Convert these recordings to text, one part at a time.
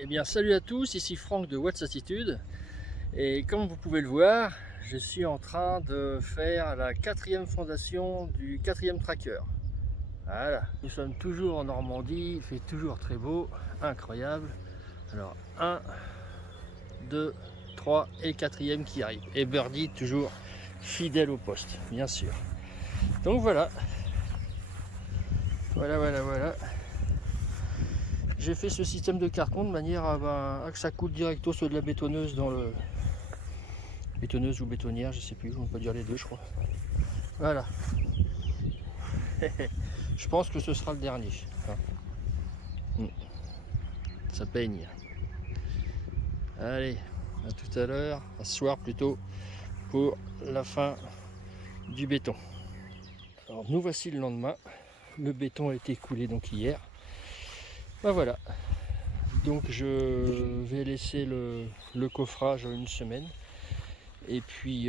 Eh bien salut à tous, ici Franck de What's Attitude et comme vous pouvez le voir, je suis en train de faire la 4e fondation du 4e tracker. Voilà, nous sommes toujours en Normandie, il fait toujours très beau, incroyable. Alors 1, 2, 3 et 4e qui arrive. Et Birdie toujours fidèle au poste, bien sûr. Donc voilà, voilà. J'ai fait ce système de carton de manière à que ça coule directement sur de la bétonneuse dans le... Bétonneuse ou bétonnière, je sais plus, on peut dire les deux je crois. Voilà. Je pense que ce sera le dernier. Ça peigne. Allez, à tout à l'heure, à ce soir plutôt, pour la fin du béton. Alors nous voici le lendemain. Le béton a été coulé donc hier. Ben voilà. Donc je vais laisser le coffrage une semaine. Et puis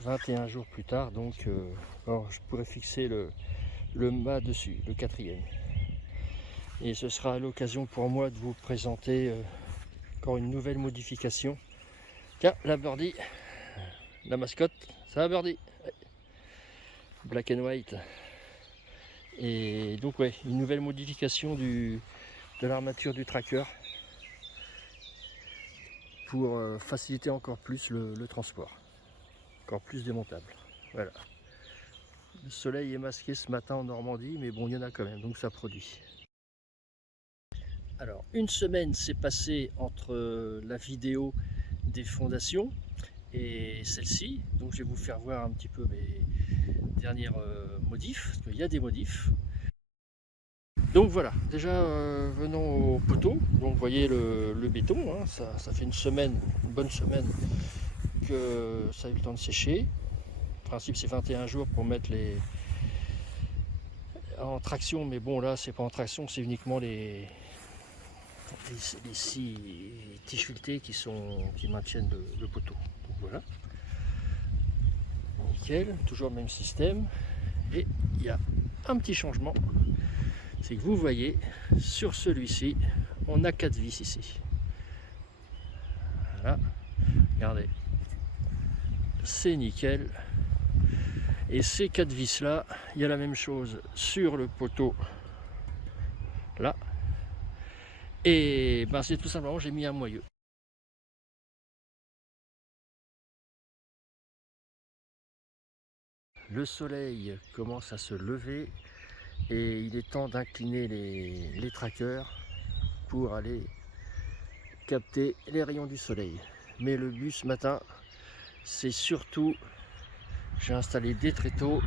21 jours plus tard, donc je pourrais fixer le mât dessus, le 4e. Et ce sera l'occasion pour moi de vous présenter encore une nouvelle modification. Tiens, la Birdie, la mascotte, ça va Birdie? Ouais. Black and white. Et donc ouais, une nouvelle modification de l'armature du tracker pour faciliter encore plus le transport, encore plus démontable. Voilà. Le soleil est masqué ce matin en Normandie, mais bon, il y en a quand même, donc ça produit. Alors, une semaine s'est passée entre la vidéo des fondations et celle-ci, donc je vais vous faire voir un petit peu mes dernières modifs, parce qu'il y a des modifs. Donc voilà, déjà venons au poteau. Donc vous voyez le béton, hein, ça fait une bonne semaine que ça a eu le temps de sécher. En principe c'est 21 jours pour mettre les en traction, mais bon là c'est pas en traction, c'est uniquement les 6 tiges filetées qui maintiennent le poteau. Donc voilà. Nickel, toujours le même système. Et il y a un petit changement, c'est que vous voyez sur celui-ci on a 4 vis ici. Voilà, regardez, c'est nickel. Et ces 4 vis là, il y a la même chose sur le poteau là. Et ben c'est tout simplement, j'ai mis un moyeu. Le soleil commence à se lever et il est temps d'incliner les trackers pour aller capter les rayons du soleil. Mais le but ce matin, c'est surtout, j'ai installé des tréteaux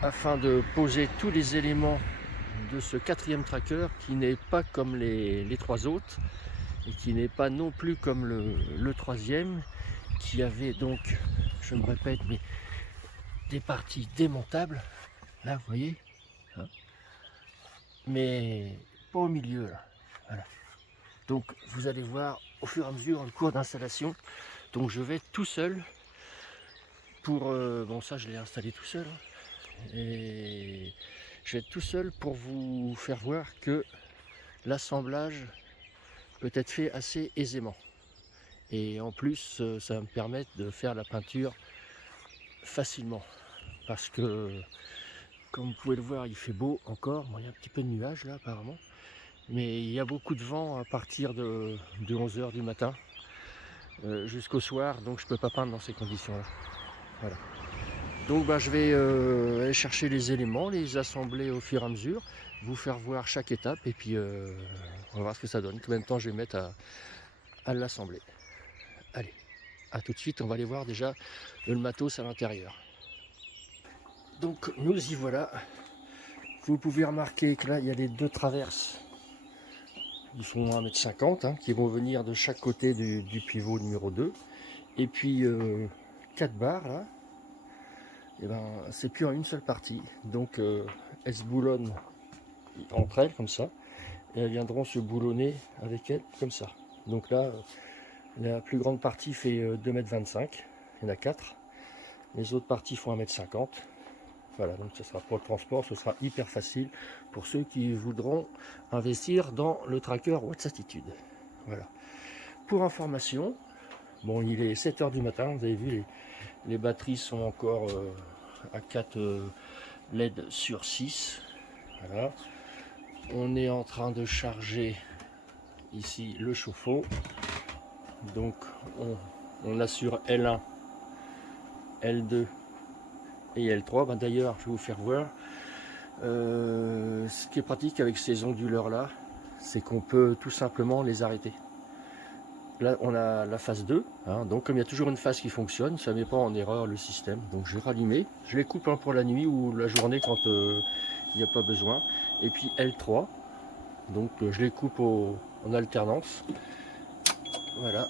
afin de poser tous les éléments de ce 4e tracker qui n'est pas comme les 3 autres et qui n'est pas non plus comme le 3e qui avait donc, je me répète, mais des parties démontables, là vous voyez, hein, mais pas au milieu là. Voilà. Donc vous allez voir au fur et à mesure en cours d'installation. Donc je vais tout seul pour bon ça je l'ai installé tout seul, hein, et je vais être tout seul pour vous faire voir que l'assemblage peut être fait assez aisément. Et en plus ça va me permettre de faire la peinture facilement. Parce que comme vous pouvez le voir, il fait beau encore. Bon, il y a un petit peu de nuages là apparemment. Mais il y a beaucoup de vent à partir de 11 h du matin jusqu'au soir. Donc je ne peux pas peindre dans ces conditions là. Voilà. Donc je vais aller chercher les éléments, les assembler au fur et à mesure, vous faire voir chaque étape et puis on va voir ce que ça donne. Combien de temps je vais mettre à l'assembler. Allez, à tout de suite, on va aller voir déjà le matos à l'intérieur. Donc nous y voilà. Vous pouvez remarquer que là il y a les 2 traverses. Ils font 1,50 m, hein, qui vont venir de chaque côté du pivot numéro 2. Et puis 4 barres là. Et ben c'est plus en une seule partie. Donc elles se boulonnent entre elles comme ça. Et elles viendront se boulonner avec elles comme ça. Donc là, la plus grande partie fait 2,25 m. Il y en a 4. Les autres parties font 1,50 m. Voilà, donc ce sera pour le transport, ce sera hyper facile pour ceux qui voudront investir dans le tracker Watts Attitude. Voilà. Pour information, bon, il est 7 h du matin, vous avez vu, les batteries sont encore à 4 LED sur 6. Voilà. On est en train de charger ici le chauffe-eau. Donc on assure L1, L2 et L3. Ben, d'ailleurs, je vais vous faire voir. Ce qui est pratique avec ces onduleurs là, c'est qu'on peut tout simplement les arrêter. Là on a la phase 2, hein, donc comme il y a toujours une phase qui fonctionne, ça ne met pas en erreur le système. Donc je vais rallumer, je les coupe pour la nuit ou la journée quand il n'y a pas besoin. Et puis L3, donc je les coupe en alternance. Voilà.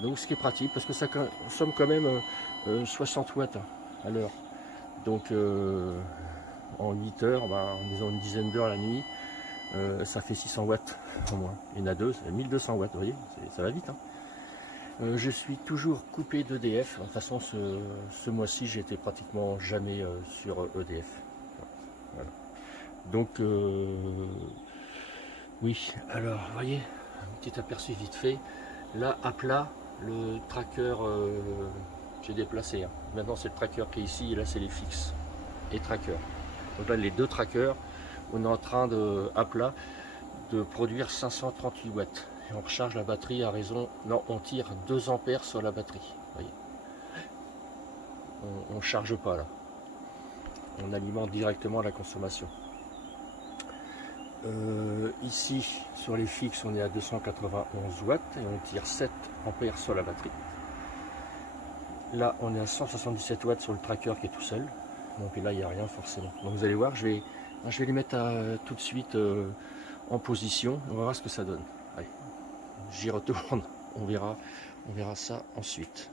Donc ce qui est pratique parce que ça consomme quand même 60 watts à l'heure. Donc en 8 heures, en disant une dizaine d'heures la nuit, ça fait 600 watts au moins. Il y en a deux, c'est 1200 watts, vous voyez, ça va vite. Hein. Je suis toujours coupé d'EDF. De toute façon, ce mois-ci, j'étais pratiquement jamais sur EDF. Voilà. Donc, oui, alors, vous voyez, un petit aperçu vite fait. Là, à plat, le tracker, j'ai déplacé. Hein. Maintenant, c'est le tracker qui est ici, et là, c'est les fixes et trackers. Donc là, les deux trackers, on est en train de, à plat, de produire 538 watts. Et on recharge la batterie à raison, non, on tire 2 ampères sur la batterie. Voyez. On ne charge pas là. On alimente directement la consommation. Ici, sur les fixes, on est à 291 watts et on tire 7 ampères sur la batterie. Là, on est à 177 watts sur le tracker qui est tout seul. Donc là, il n'y a rien forcément. Donc vous allez voir, je vais les mettre tout de suite en position. On va voir ce que ça donne. Allez, j'y retourne. On verra ça ensuite.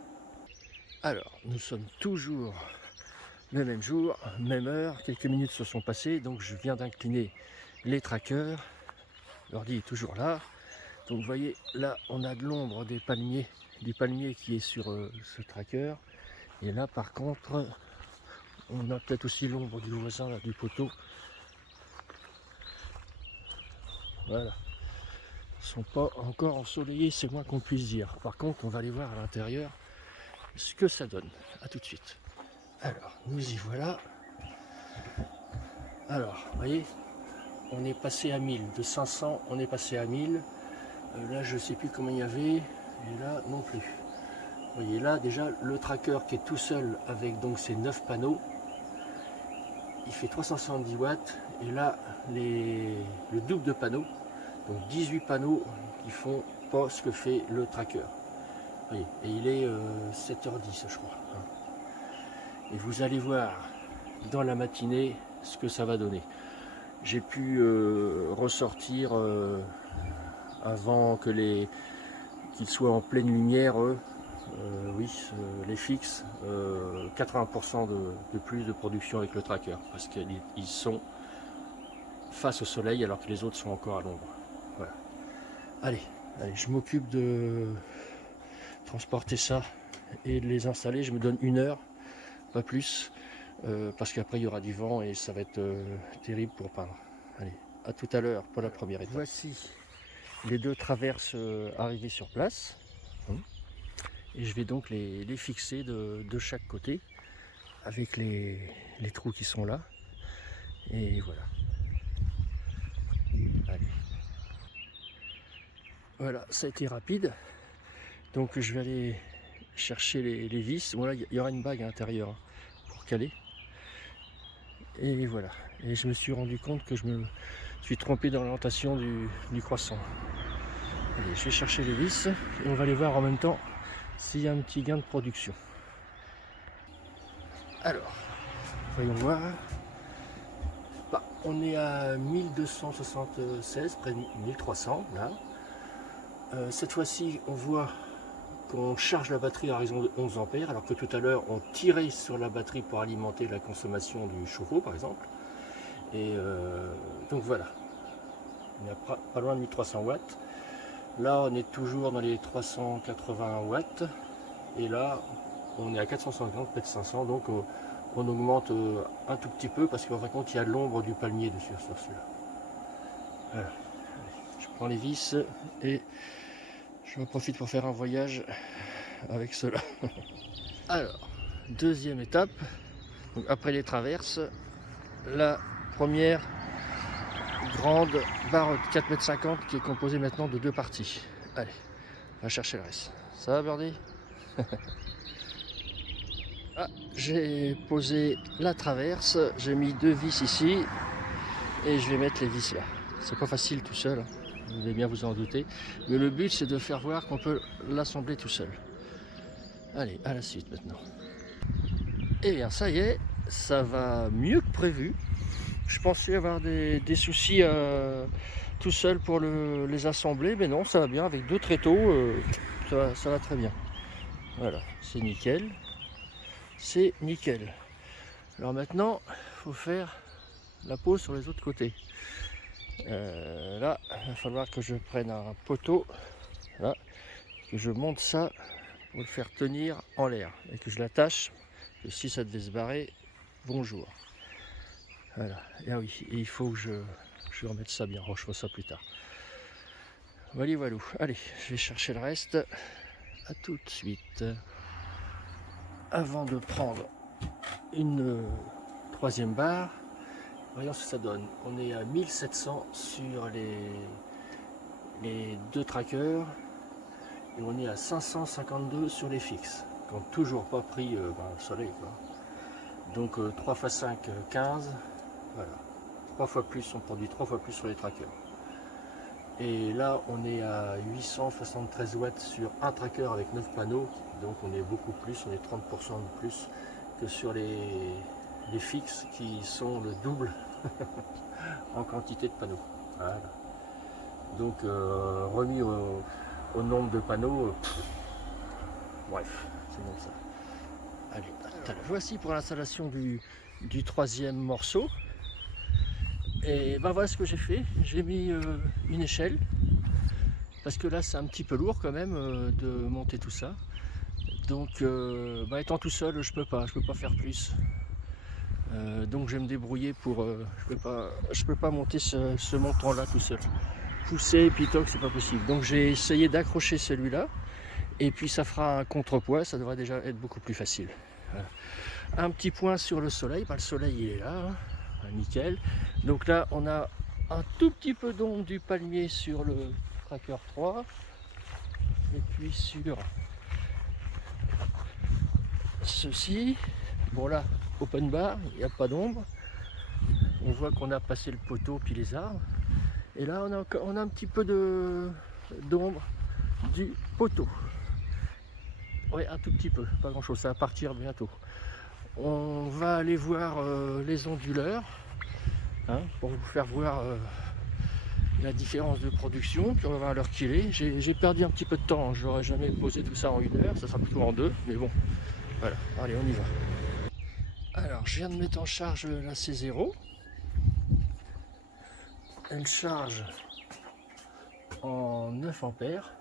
Alors, nous sommes toujours le même jour, même heure. Quelques minutes se sont passées, donc je viens d'incliner les trackers. L'ordi est toujours là. Donc vous voyez, là, on a de l'ombre des palmiers, du palmier qui est sur ce tracker. Et là, par contre, on a peut-être aussi l'ombre du voisin, là, du poteau. Voilà. Ils ne sont pas encore ensoleillés, c'est moins qu'on puisse dire. Par contre, on va aller voir à l'intérieur ce que ça donne. A tout de suite. Alors, nous y voilà. Alors, vous voyez, on est passé à 1000. De 500, on est passé à 1000. Là, je ne sais plus comment il y avait. Et là, non plus. Vous voyez, là, déjà, le tracker qui est tout seul avec donc ses 9 panneaux, il fait 370 watts. Et là, le double de panneaux, donc 18 panneaux qui font pas ce que fait le tracker. Vous voyez, et il est 7h10, je crois. Et vous allez voir dans la matinée ce que ça va donner. J'ai pu ressortir avant qu'ils soient en pleine lumière, oui, les fixes, 80% de plus de production avec le tracker, parce qu'ils sont face au soleil alors que les autres sont encore à l'ombre. Voilà. Allez, je m'occupe de transporter ça et de les installer. Je me donne 1 heure, pas plus, parce qu'après il y aura du vent et ça va être terrible pour peindre. Allez, à tout à l'heure pour la première étape. Voici les deux traverses arrivées sur place. Et je vais donc les fixer de chaque côté avec les trous qui sont là. Et voilà. Allez. Voilà, ça a été rapide. Donc je vais aller chercher les vis. Bon là, il y aura une bague à l'intérieur pour caler. Et voilà. Et je me suis rendu compte que je me suis trompé d'orientation du croissant. Allez, je vais chercher les vis et on va aller voir en même temps s'il y a un petit gain de production. Alors, voyons voir. On est à 1276, près de 1300 là. Cette fois-ci, on voit qu'on charge la batterie à raison de 11 ampères, alors que tout à l'heure, on tirait sur la batterie pour alimenter la consommation du chauffe-eau, par exemple. Et donc voilà, on est pas loin de 1300 watts. Là, on est toujours dans les 380 watts. Et là, on est à 450, près de 500, donc on augmente un tout petit peu parce qu'en fin de compte il y a l'ombre du palmier dessus sur celui-là. Voilà. Je prends les vis et je en profite pour faire un voyage avec cela. Alors, deuxième étape, donc après les traverses, la première grande barre de 4,50 m qui est composée maintenant de 2 parties. Allez, on va chercher le reste. Ça va Birdie? Ah, j'ai posé la traverse, j'ai mis 2 vis ici et je vais mettre les vis là. C'est pas facile tout seul, vous devez bien vous en douter, mais le but c'est de faire voir qu'on peut l'assembler tout seul. Allez, à la suite maintenant. Et bien ça y est, ça va mieux que prévu. Je pensais avoir des soucis tout seul pour les assembler, mais non, ça va bien, avec 2 tréteaux, ça va très bien. Voilà, c'est nickel. C'est nickel. Alors maintenant, il faut faire la pose sur les autres côtés. Là, il va falloir que je prenne un poteau, là, que je monte ça pour le faire tenir en l'air et que je l'attache, que si ça devait se barrer, bonjour. Voilà, et ah oui, et il faut que je remette ça bien, je ferai ça plus tard. Voilà, voilà. Allez, je vais chercher le reste. À tout de suite. Avant de prendre une troisième barre, voyons ce que ça donne. On est à 1700 sur les 2 trackers et on est à 552 sur les fixes. Qui n'ont toujours pas pris le soleil, quoi. Donc 3 x 5, 15. Voilà. 3 fois plus, on produit 3 fois plus sur les trackers. Et là, on est à 873 watts sur un tracker avec 9 panneaux. Donc on est beaucoup plus, on est 30% de plus que sur les fixes qui sont le double en quantité de panneaux. Voilà. Donc remis au nombre de panneaux, bref, c'est comme ça. Allez, voici pour l'installation du troisième morceau. Et ben voilà ce que j'ai fait. J'ai mis une échelle parce que là c'est un petit peu lourd quand même de monter tout ça. Donc étant tout seul, je peux pas faire plus. Donc je vais me débrouiller pour. Je peux pas monter ce montant là tout seul. Pousser et pitoc, c'est pas possible. Donc j'ai essayé d'accrocher celui-là et puis ça fera un contrepoids, ça devrait déjà être beaucoup plus facile. Voilà. Un petit point sur le soleil, le soleil il est là, hein. Nickel. Donc là on a un tout petit peu d'ombre du palmier sur le tracker 3 et puis sur ceci, bon là open bar, il n'y a pas d'ombre, on voit qu'on a passé le poteau puis les arbres et là on a un petit peu d'ombre du poteau, ouais, un tout petit peu, pas grand chose, ça va partir bientôt. On va aller voir les onduleurs, hein, pour vous faire voir la différence de production, puis on va voir l'heure qu'il est. J'ai perdu un petit peu de temps, je n'aurais jamais posé tout ça en 1 heure, ça sera plutôt en 2, mais bon, voilà, allez on y va. Alors je viens de mettre en charge la C0, elle charge en 9 ampères,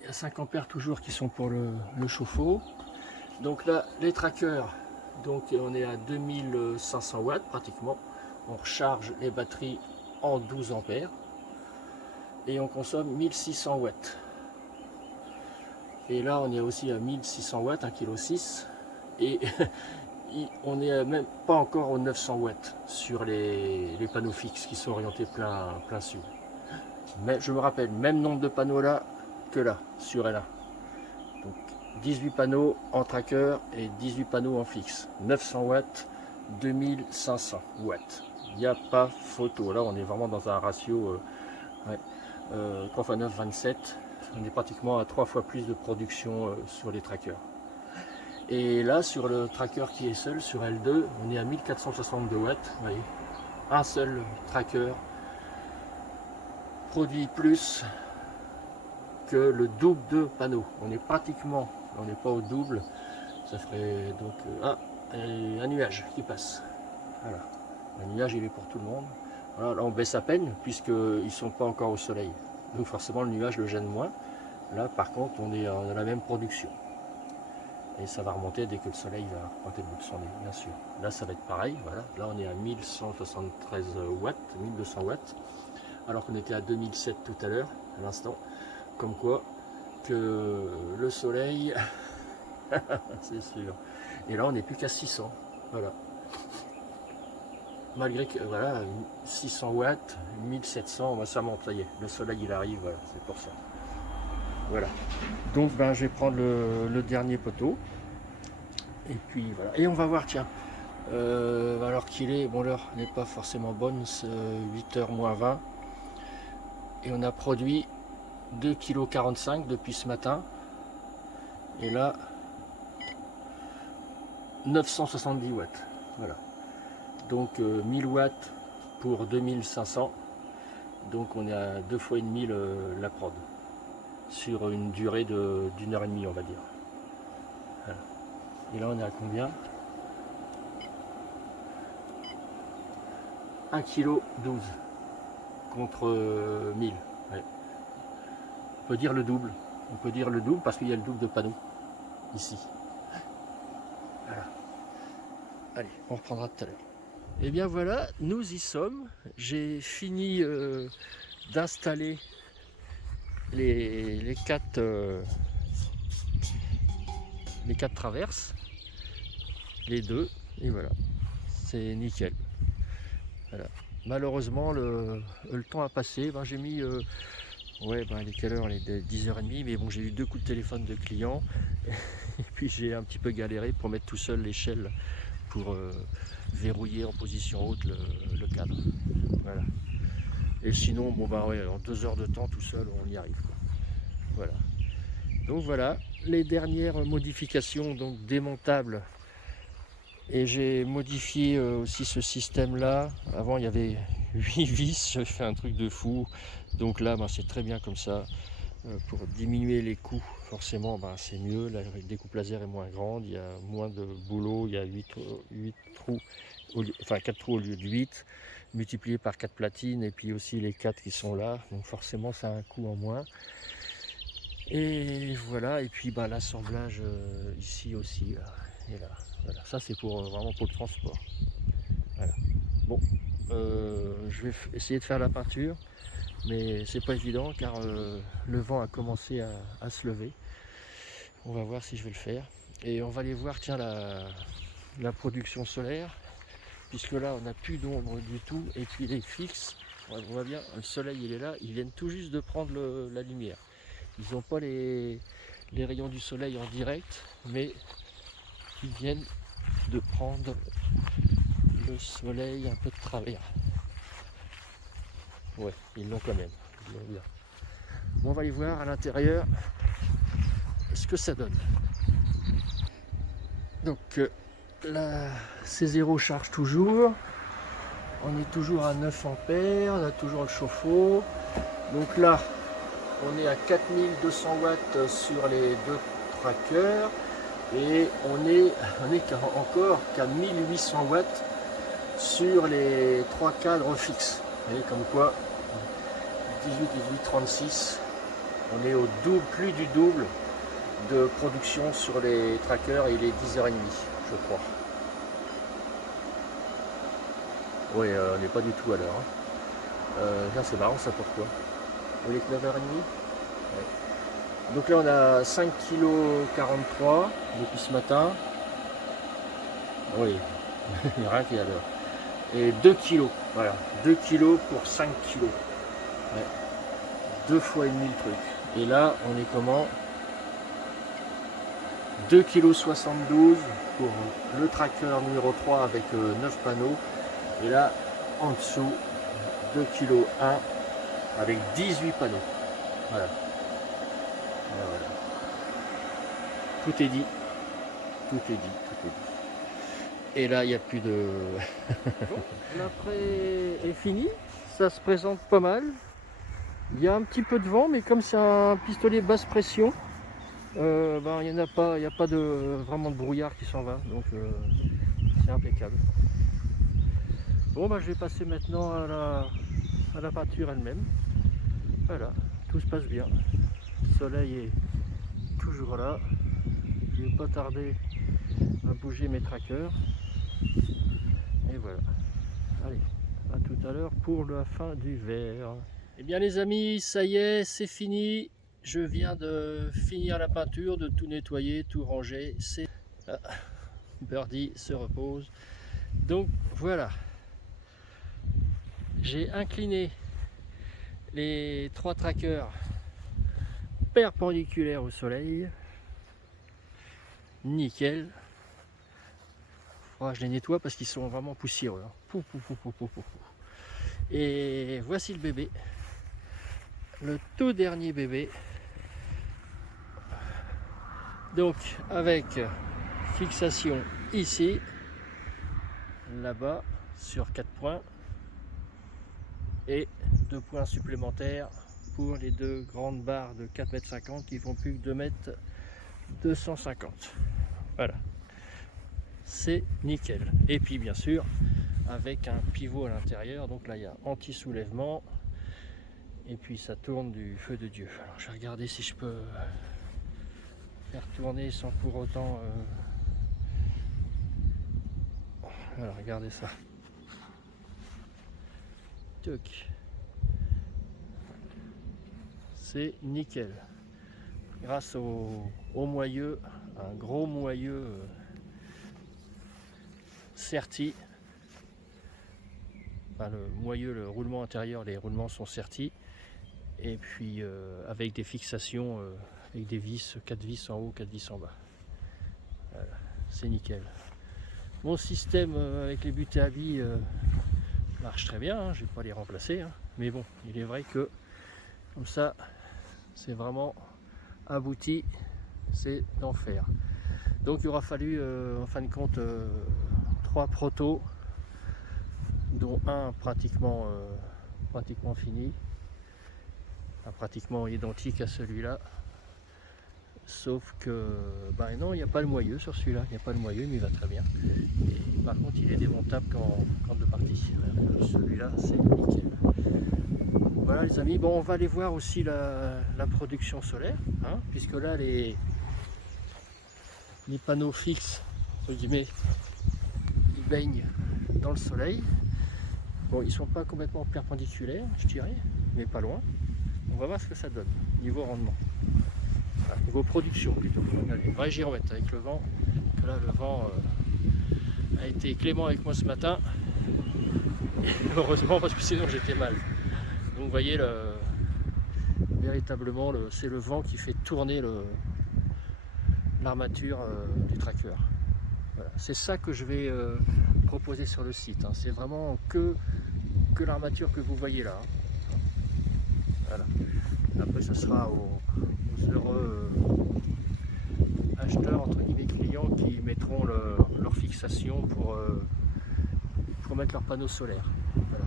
il y a 5 ampères toujours qui sont pour le chauffe-eau. Donc là les trackers, donc on est à 2500 watts pratiquement, on recharge les batteries en 12 ampères et on consomme 1600 watts. Et là on est aussi à 1600 watts, 1,6 kg, et on n'est même pas encore aux 900 watts sur les panneaux fixes qui sont orientés plein sud. Mais je me rappelle, même nombre de panneaux là que là, sur L1. Donc 18 panneaux en tracker et 18 panneaux en fixe. 900 watts, 2500 watts. Il n'y a pas photo. Là on est vraiment dans un ratio 3 x 9, 27. On est pratiquement à 3 fois plus de production sur les trackers. Et là sur le tracker qui est seul, sur L2, on est à 1462 watts. Vous voyez, un seul tracker produit plus que le double de panneaux. On est pratiquement, on n'est pas au double, ça ferait donc un nuage qui passe. Voilà, un nuage il est pour tout le monde. Voilà, là on baisse à peine puisqu'ils ne sont pas encore au soleil. Donc forcément le nuage le gêne moins. Là par contre on est dans la même production. Et ça va remonter dès que le soleil va pointer le bout de son nez, bien sûr. Là, ça va être pareil, voilà. Là, on est à 1173 watts, 1200 watts, alors qu'on était à 2007 tout à l'heure, à l'instant. Comme quoi, que le soleil, c'est sûr. Et là, on n'est plus qu'à 600, voilà. Malgré que, voilà, 600 watts, 1700, ça monte, ça y est. Le soleil, il arrive, voilà, c'est pour ça. Voilà. Donc, ben, je vais prendre le dernier poteau. Et puis voilà, et on va voir, tiens, alors qu'il est, bon l'heure n'est pas forcément bonne, c'est 8h moins 20, et on a produit 2,45 kg depuis ce matin, et là, 970 watts, voilà, donc 1000 watts pour 2500, donc on est à 2 fois et demi la prod, sur une durée d'une heure et demie, on va dire. Voilà. Et là, on est à combien? 1,12 kg contre 1000. Ouais. On peut dire le double. On peut dire le double parce qu'il y a le double de panneaux ici. Voilà. Allez, on reprendra tout à l'heure. Et bien voilà, nous y sommes. J'ai fini d'installer les quatre traverses. Les deux, et voilà, c'est nickel. Voilà. Malheureusement, le temps a passé. Ben, j'ai mis, ouais, ben, il est quelle heure? Il est 10h30, mais bon, j'ai eu 2 coups de téléphone de clients, et puis j'ai un petit peu galéré pour mettre tout seul l'échelle pour verrouiller en position haute le cadre. Voilà. Et sinon, bon, ben, ouais, en 2 heures de temps, tout seul, on y arrive, quoi. Voilà. Donc voilà, les dernières modifications, donc démontables. Et j'ai modifié aussi ce système là. Avant il y avait 8 vis, j'ai fait un truc de fou. Donc là ben, c'est très bien comme ça. Pour diminuer les coûts, forcément ben, c'est mieux. La découpe laser est moins grande, il y a moins de boulot, il y a 8 trous, enfin 4 trous au lieu de 8, multiplié par 4 platines et puis aussi les 4 qui sont là. Donc forcément ça a un coût en moins. Et voilà, et puis ben, l'assemblage ici aussi, là, et là. Voilà, ça c'est pour vraiment pour le transport. Voilà. Bon, je vais essayer de faire la peinture, mais c'est pas évident car le vent a commencé à se lever. On va voir si je vais le faire. Et on va aller voir, tiens, la production solaire, puisque là on n'a plus d'ombre du tout, et puis il est fixe. On voit bien, le soleil il est là, ils viennent tout juste de prendre la lumière. Ils n'ont pas les rayons du soleil en direct, mais ils viennent de prendre le soleil un peu de travers. Ouais, ils l'ont quand même. Ils l'ont bien. Bon, on va aller voir à l'intérieur ce que ça donne. Donc la C0 charge toujours. On est toujours à 9 ampères, on a toujours le chauffe-eau. Donc là, on est à 4200 watts sur les 2 trackers. Et on est encore qu'à 1800 watts sur les 3 cadres fixes. Vous voyez, comme quoi 18, 18, 36, on est au double, plus du double de production sur les trackers, et il est 10h30 je crois. Oui, on n'est pas du tout à l'heure. Là c'est marrant ça, pourquoi? On est que 9h30. Ouais. Donc là on a 5,43 kg depuis ce matin. Oui, rien qui est à l'heure. Et 2 kg, voilà, 2 kg pour 5 kg. Ouais. 2 fois et demi le truc. Et là on est comment? 2,72 kg pour le tracker numéro 3 avec 9 panneaux. Et là en dessous 2,1 kg avec 18 panneaux. Voilà. Voilà. Tout est dit. Tout est dit. Tout est dit. Et là il n'y a plus de... Bon, l'après est fini. Ça se présente pas mal. Il y a un petit peu de vent, mais comme c'est un pistolet basse pression, ben, il n'y a pas vraiment de brouillard qui s'en va, donc c'est impeccable. Bon, ben, je vais passer maintenant à la peinture elle-même. Voilà, tout se passe bien. Le soleil est toujours là. je vais pas tarder à bouger mes trackers. Et voilà. Allez, à tout à l'heure pour la fin du verre. Eh bien les amis, ça y est, c'est fini. Je viens de finir la peinture, de tout nettoyer, tout ranger. C'est Birdie se repose. Donc voilà. J'ai incliné les 3 trackers perpendiculaires au soleil. Nickel. Je les nettoie parce qu'ils sont vraiment poussiéreux. Pou, pou, pou, pou, pou, pou. Et voici le bébé. Le tout dernier bébé. Donc avec fixation ici, là-bas, sur 4 points. Et 2 points supplémentaires pour les 2 grandes barres de 4,50 m qui font plus que 2,250 m. Voilà. C'est nickel. Et puis bien sûr avec un pivot à l'intérieur, donc là il y a anti-soulèvement et puis ça tourne du feu de Dieu. Alors je vais regarder si je peux faire tourner sans pour autant alors regardez ça. Toc. C'est nickel grâce au moyeu, un gros moyeu serti. Enfin, le moyeu, le roulement intérieur, les roulements sont sertis et puis avec des fixations avec des vis, 4 vis en haut, 4 vis en bas. Voilà, c'est nickel. Mon système avec les butées à billes marche très bien, hein, je ne vais pas les remplacer, hein, mais bon, il est vrai que comme ça c'est vraiment abouti, c'est d'enfer. Donc il aura fallu en fin de compte 3 protos, dont un pratiquement fini, pratiquement identique à celui-là, sauf que ben non, il n'y a pas le moyeu sur celui-là, il n'y a pas le moyeu, mais il va très bien. Et par contre il est démontable quand de partie. Celui-là c'est nickel. Voilà les amis, bon on va aller voir aussi la production solaire, hein, puisque là les panneaux fixes entre guillemets ils baignent dans le soleil. Bon, ils sont pas complètement perpendiculaires, je dirais, mais pas loin. On va voir ce que ça donne niveau rendement, enfin, niveau production plutôt. Allez, vrai gyromètre avec le vent. Là le vent a été clément avec moi ce matin, heureusement parce que sinon j'étais mal. Donc vous voyez véritablement c'est le vent qui fait tourner l'armature du tracker. Voilà. C'est ça que je vais proposer sur le site, hein. C'est vraiment que l'armature que vous voyez là, hein. Voilà. Après ce sera aux heureux acheteurs entre guillemets clients qui mettront leur fixation pour mettre leurs panneaux solaires. Voilà.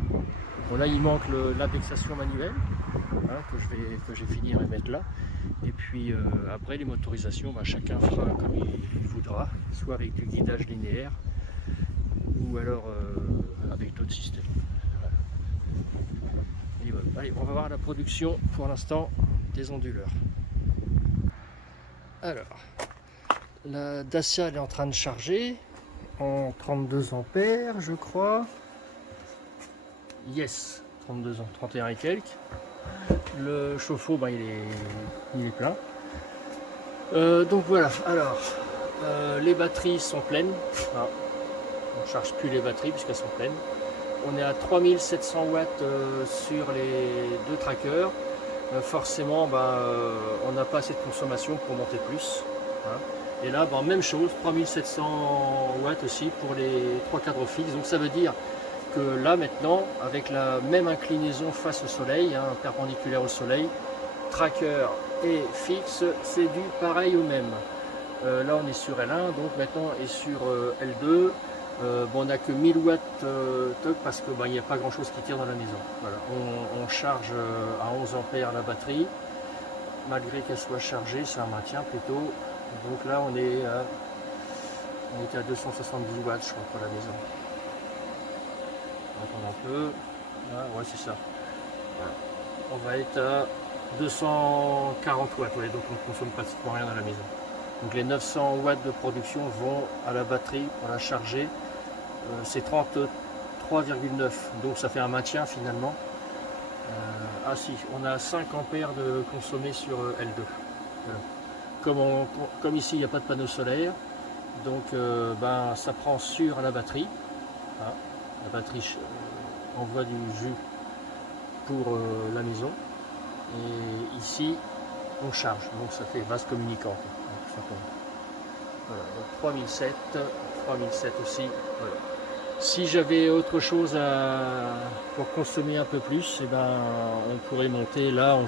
Bon là il manque l'indexation manuelle, hein, que je vais finir et mettre là. Et puis après les motorisations, bah, chacun fera comme il voudra, soit avec du guidage linéaire ou alors avec d'autres systèmes. Voilà. Et voilà. Allez, on va voir la production pour l'instant des onduleurs. Alors, la Dacia elle est en train de charger en 32 ampères je crois. Yes, 32 ans, 31 et quelques. Le chauffe-eau, bah, il est plein. Donc voilà, alors les batteries sont pleines. Ah, on ne charge plus les batteries puisqu'elles sont pleines. On est à 3700 watts sur les 2 trackers. Forcément, bah, on n'a pas assez de consommation pour monter plus, hein. Et là, bah, même chose, 3700 watts aussi pour les 3 cadres fixes. Donc ça veut dire que là maintenant, avec la même inclinaison face au soleil, hein, perpendiculaire au soleil, tracker et fixe, c'est du pareil au même. Là on est sur L1, donc maintenant est sur L2. Bon, on n'a que 1000 watts parce que il n'y a pas grand chose qui tire dans la maison. Voilà. On charge à 11 ampères la batterie, malgré qu'elle soit chargée, c'est un maintien plutôt. Donc là on était à 270 watts je crois pour la maison. Attends un peu, là, ouais c'est ça. Voilà. On va être à 240 watts, ouais, donc on ne consomme pratiquement rien à la maison. Donc les 900 watts de production vont à la batterie pour la charger. C'est 33,9, donc ça fait un maintien finalement. Ah si, on a 5 ampères de consommé sur L2. Voilà. Comme ici il n'y a pas de panneau solaire, donc ben, ça prend sur la batterie. Ah, la batterie envoie du jus pour la maison. Et ici on charge, donc ça fait vase communicant. Voilà, donc 3007 aussi. Voilà. Si j'avais autre chose pour consommer un peu plus, et ben, on pourrait monter, là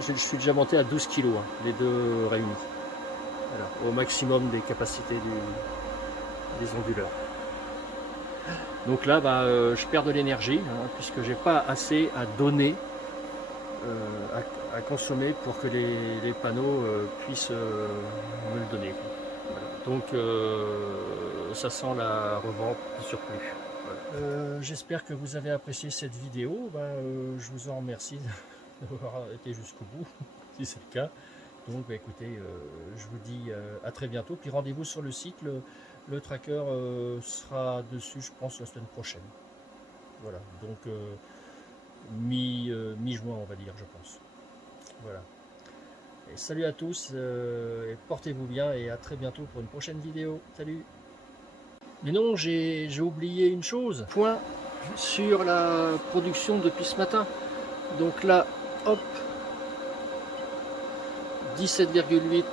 je suis déjà monté à 12 kg, hein, les deux réunis. Voilà, au maximum des capacités des onduleurs. Donc là, je perds de l'énergie, hein, puisque j'ai pas assez à donner, à consommer pour que les panneaux puissent me le donner. Voilà. Donc ça sent la revente du surplus. Voilà. J'espère que vous avez apprécié cette vidéo. Je vous en remercie d'avoir été jusqu'au bout, si c'est le cas. Donc écoutez, je vous dis à très bientôt. Puis rendez-vous sur le site. Le tracker sera dessus, je pense, la semaine prochaine. Voilà, donc mi-juin, on va dire, je pense. Voilà. Et salut à tous, et portez-vous bien, et à très bientôt pour une prochaine vidéo. Salut! Mais non, j'ai oublié une chose. Point sur la production depuis ce matin. Donc là, hop, 17,8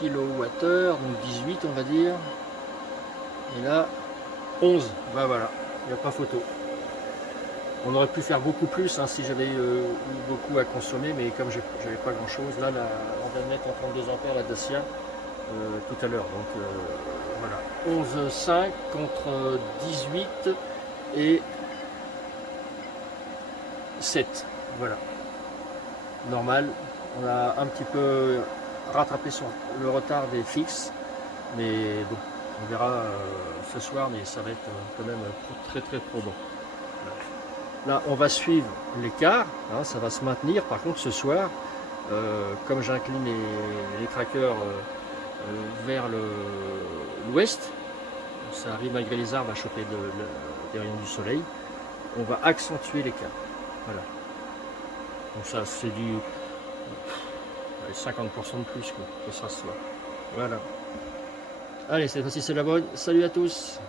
kWh, donc 18 on va dire. Et là, 11. Bah voilà, il n'y a pas photo. On aurait pu faire beaucoup plus hein, si j'avais eu beaucoup à consommer, mais comme j'avais pas grand chose, là on vient de mettre en 32 ampères la Dacia tout à l'heure. Donc voilà, 11,5 contre 18 et 7. Voilà, normal. On a un petit peu rattrapé sur le retard des fixes, mais bon, on verra ce soir, mais ça va être quand même très probant. Là, on va suivre l'écart, hein, ça va se maintenir. Par contre, ce soir, comme j'incline les trackers vers l'ouest, ça arrive malgré les arbres à choper des rayons du soleil, on va accentuer l'écart. Voilà. Donc ça, c'est du 50% de plus que ça ce soir. Voilà. Allez, cette fois-ci c'est la bonne. Salut à tous!